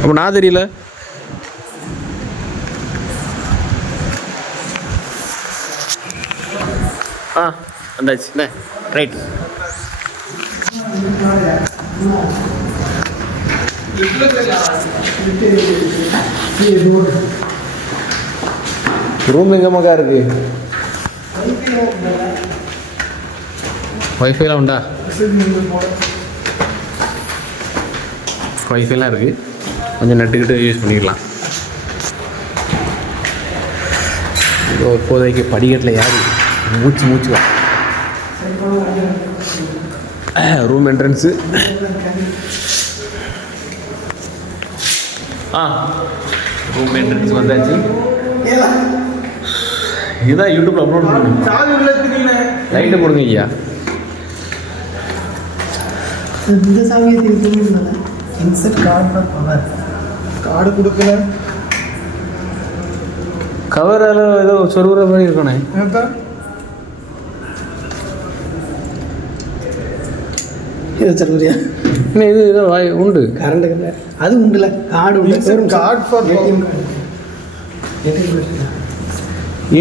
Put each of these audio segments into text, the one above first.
அப்போ நான் தெரியல. வந்தாச்சு என்ன ரைட். ரூம் எங்க மக்கா இருக்கு? வைஃபைலாம் உண்டா? வைஃபைலாம் இருக்குது, கொஞ்சம் நட்டுக்கிட்டு யூஸ் பண்ணிக்கலாம். இப்போதைக்கு படிக்கட்டில் யார் மூச்சு ரூம் என்ட்ரன்ஸு. ரூம் என்ட்ரன்ஸ் வந்தாச்சு. இதுதான் யூடியூப்ல அப்லோட் பண்ணுங்க. லைட்டை போடுங்க ஐயா. இந்த சாமியை தெரிஞ்சுக்கணும். Insert card for power. Card கொடுக்கல. கவரால் ஏதோ சொருகிற மாதிரி இருக்கணும். இது சொல்லுறியா? இது ஏதோ உண்டு. கரண்ட்டு அது உண்டுல. கார்டு உண்டு. Card for ATM card.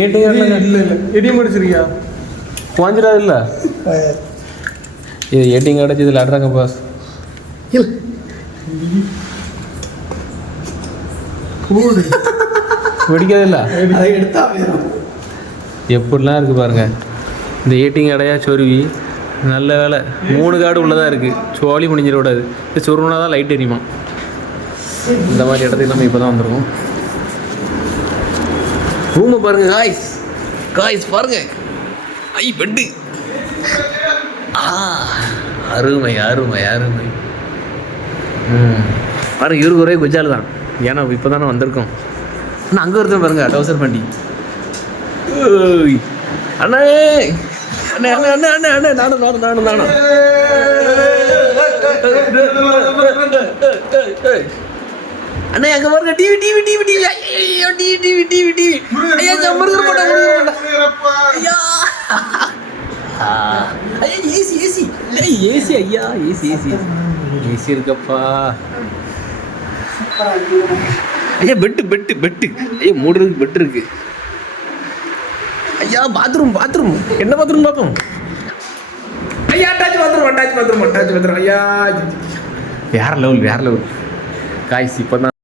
ATM இல்லை ஏடிஎம் அடிச்சிருக்கியா? குவாஞ்சிடாது இல்லை இது ஏடிஎம் கார்டு இதில் ஆடுறாங்க பாஸ். இல்லை வெடிக்காது இல்லை, அதை எடுத்தா எப்படிலாம் இருக்குது பாருங்க. இந்த ஏடிஎம் கார்டையா சொருவி நல்ல வேலை 3 கார்டு உள்ளதாக இருக்குது. சோழி முடிஞ்சிடக்கூடாது. இது சொருவினா தான் லைட் எரியுமா. இந்த மாதிரி இடத்துக்கு நம்ம இப்போ தான் வந்துருக்கோம். ரூமை பாருங்க காய்ஸ், காய்ஸ் பாருங்க. பெட்டு அருமை அருமை அருமை. பாருங்க இவருக்கு ஒரே குஜால் தான். ஏன்னா இப்போ தானே வந்திருக்கோம். ஆனால் அங்கே ஒருத்தன் பாருங்க டவுசர் பண்ணி. அண்ணே அண்ணே அண்ணே அண்ணே அண்ணே அண்ணே நானும் நானும் நானும் நானும் அண்ணே அங்கே பாருங்க டிவி டிவி டிவி டிவி. ஐயோ டிவி டிவி டிவி டிவி. ஐயா முருகர் போட்டா முருகர் போட்டா. ஐயா ஐயா ஏசி ஏசி ஏசி. ஐயா ஏசி ஏசி ஏசி இருக்கப்பா. ஐயா பெட்டு பெட்டு பெட்டு. ஐயா மூடுறதுக்கு பெட்டு இருக்கு. ஐயா பாத்ரூம் பாத்ரூம். என்ன பாத்ரூம் பார்ப்போம். ஐயா attach bathroom attach bathroom attach bathroom. ஐயா வேற லெவல் வேற லெவல் காய்ஸ். இப்போ தான்